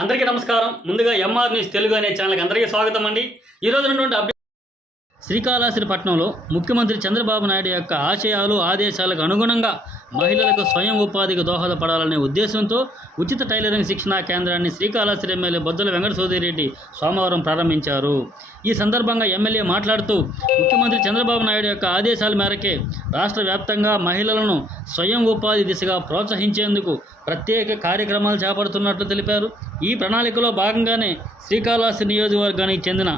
అందరికీ నమస్కారం. ముందుగా ఎంఆర్ న్యూస్ తెలుగు అనే ఛానల్కి అందరికీ స్వాగతం అండి. ఈ రోజు ఉన్నటువంటి అప్డేట్ శ్రీకాళహస్తి పట్టణంలో ముఖ్యమంత్రి చంద్రబాబు నాయుడు యొక్క ఆశయాలు ఆదేశాలకు అనుగుణంగా మహిళలకు స్వయం ఉపాధికి దోహదపడాలనే ఉద్దేశంతో ఉచిత టైలరింగ్ శిక్షణా కేంద్రాన్ని శ్రీకాళహస్తి ఎమ్మెల్యే బొద్దుల వెంకట సోదిరెడ్డి సోమవారం ప్రారంభించారు. ఈ సందర్భంగా ఎమ్మెల్యే మాట్లాడుతూ ముఖ్యమంత్రి చంద్రబాబు నాయుడు యొక్క ఆదేశాల మేరకే రాష్ట్ర వ్యాప్తంగా మహిళలను స్వయం ఉపాధి దిశగా ప్రోత్సహించేందుకు ప్రత్యేక కార్యక్రమాలు చేపడుతున్నట్లు తెలిపారు. ఈ ప్రణాళికలో భాగంగానే శ్రీకాళహస్తి నియోజకవర్గానికి చెందిన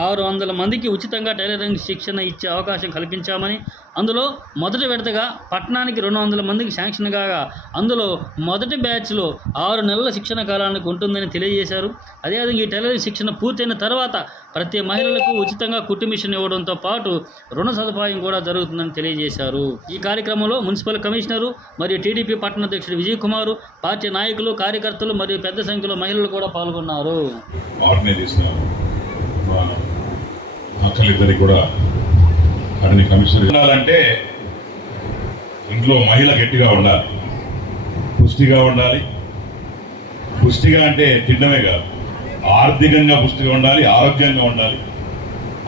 ఆరు వందల మందికి ఉచితంగా టైలరింగ్ శిక్షణ ఇచ్చే అవకాశం కల్పించామని అందులో మొదటి విడతగా పట్టణానికి రెండు వందల మందికి శాంక్షన్ కాగా అందులో మొదటి బ్యాచ్లో ఆరు నెలల శిక్షణ కాలానికి ఉంటుందని తెలియజేశారు. అదేవిధంగా ఈ టైలరింగ్ శిక్షణ పూర్తయిన తర్వాత ప్రతి మహిళలకు ఉచితంగా కుట్టు మిషన్ ఇవ్వడంతో పాటు రుణ సదుపాయం కూడా జరుగుతుందని తెలియజేశారు. ఈ కార్యక్రమంలో మున్సిపల్ కమిషనరు మరియు టీడీపీ పట్టణ అధ్యక్షుడు విజయ్ కుమారు పార్టీ నాయకులు కార్యకర్తలు మరియు పెద్ద సంఖ్యలో మహిళలు కూడా పాల్గొన్నారు. మా అక్కలిద్దరికి కూడా అతని కమిషనర్ ఉండాలంటే ఇంట్లో మహిళ గట్టిగా ఉండాలి. పుష్టిగా ఉండాలి. పుష్టిగా అంటే తిండమే కాదు. ఆర్థికంగా పుష్టిగా ఉండాలి ఆరోగ్యంగా ఉండాలి.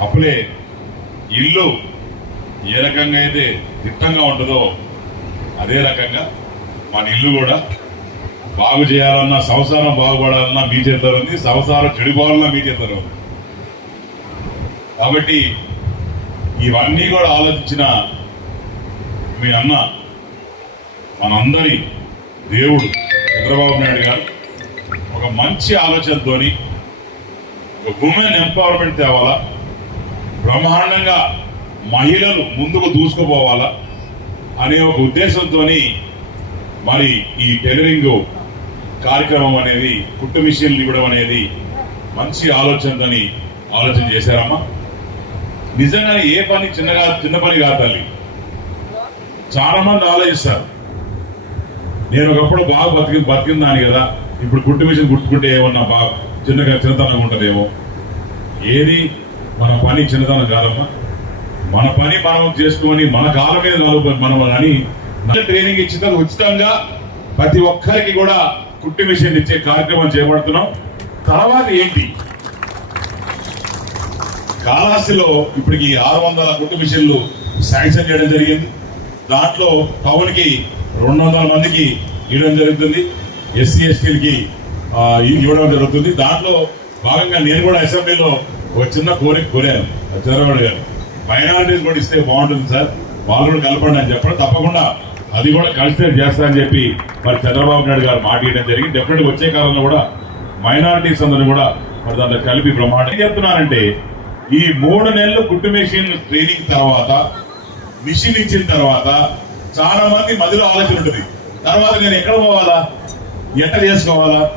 అప్పుడే ఇల్లు ఏ రకంగా అయితే దిట్టంగా ఉంటుందో అదే రకంగా మన ఇల్లు కూడా బాగు చేయాలన్నా సంసారం బాగుపడాలన్నా మీ చేతిలో ఉంది సంసారం చెడిపోవాలన్నా మీ చేతిలో ఉంది. కాబట్టి ఇవన్నీ కూడా ఆలోచించిన మీ అన్న మనందరి దేవుడు చంద్రబాబు నాయుడు గారు ఒక మంచి ఆలోచనతోని ఒక ఉమెన్ ఎంపవర్మెంట్ తేవాలా బ్రహ్మాండంగా మహిళలు ముందుకు దూసుకుపోవాలా అనే ఒక ఉద్దేశంతోని మరి ఈ టైలరింగ్ కార్యక్రమం అనేది కుట్టు మిషన్లు ఇవ్వడం అనేది మంచి ఆలోచనతోని ఆలోచన చేశారమ్మా. నిజంగా ఏ పని చిన్నగా చిన్న పని కాదాలి చాలా మంది ఆలోచిస్తారు. నేను ఒకప్పుడు బాగా బతికి బతికిందాను కదా. ఇప్పుడు గుట్టు మిషన్ గుర్తుకుంటే ఏమన్నా బాగా చిన్నగా చిన్నతనం ఉంటుందేమో. ఏది? మన పని చిన్నతనం కాదమ్మా. మన పని మనం చేసుకొని మన కాలం మీద నలుగు మనం అని ట్రైనింగ్ ఇచ్చిన ఉచితంగా ప్రతి ఒక్కరికి కూడా కుట్టి మిషన్ ఇచ్చే కార్యక్రమం చేపడుతున్నాం. తర్వాత ఏంటి? కాళహస్తిలో ఇప్పటికి ఆరు వందల కుట్టు మిషన్లు శాంక్షన్ చేయడం జరిగింది. దాంట్లో పౌన్కి రెండు వందల మందికి ఇవ్వడం జరుగుతుంది. ఎస్సీ ఎస్టీలకి ఇవ్వడం జరుగుతుంది. దాంట్లో భాగంగా నేను కూడా అసెంబ్లీలో ఒక చిన్న కోరిక కోరాను. చంద్రబాబు గారు మైనారిటీస్ కూడా ఇస్తే బాగుంటుంది సార్. వాళ్ళు కూడా కలపండి అని చెప్పడం. తప్పకుండా అది కూడా కన్సిడర్ చేస్తానని చెప్పి మరి చంద్రబాబు నాయుడు గారు మాట్లాడడం జరిగింది. డెఫినెట్ వచ్చే కాలంలో కూడా మైనారిటీస్ అందరిని కూడా మరి దాంట్లో కలిపి బ్రహ్మాండం చెప్తున్నానంటే ఈ మూడు నెలలు కుట్టు మెషిన్ ట్రైనింగ్ తర్వాత మిషన్ ఇచ్చిన తర్వాత చాలా మంది మధ్యలో ఆలోచన ఉంటుంది. తర్వాత నేను ఎక్కడ పోవాలా? ఎట్లా చేసుకోవాలా?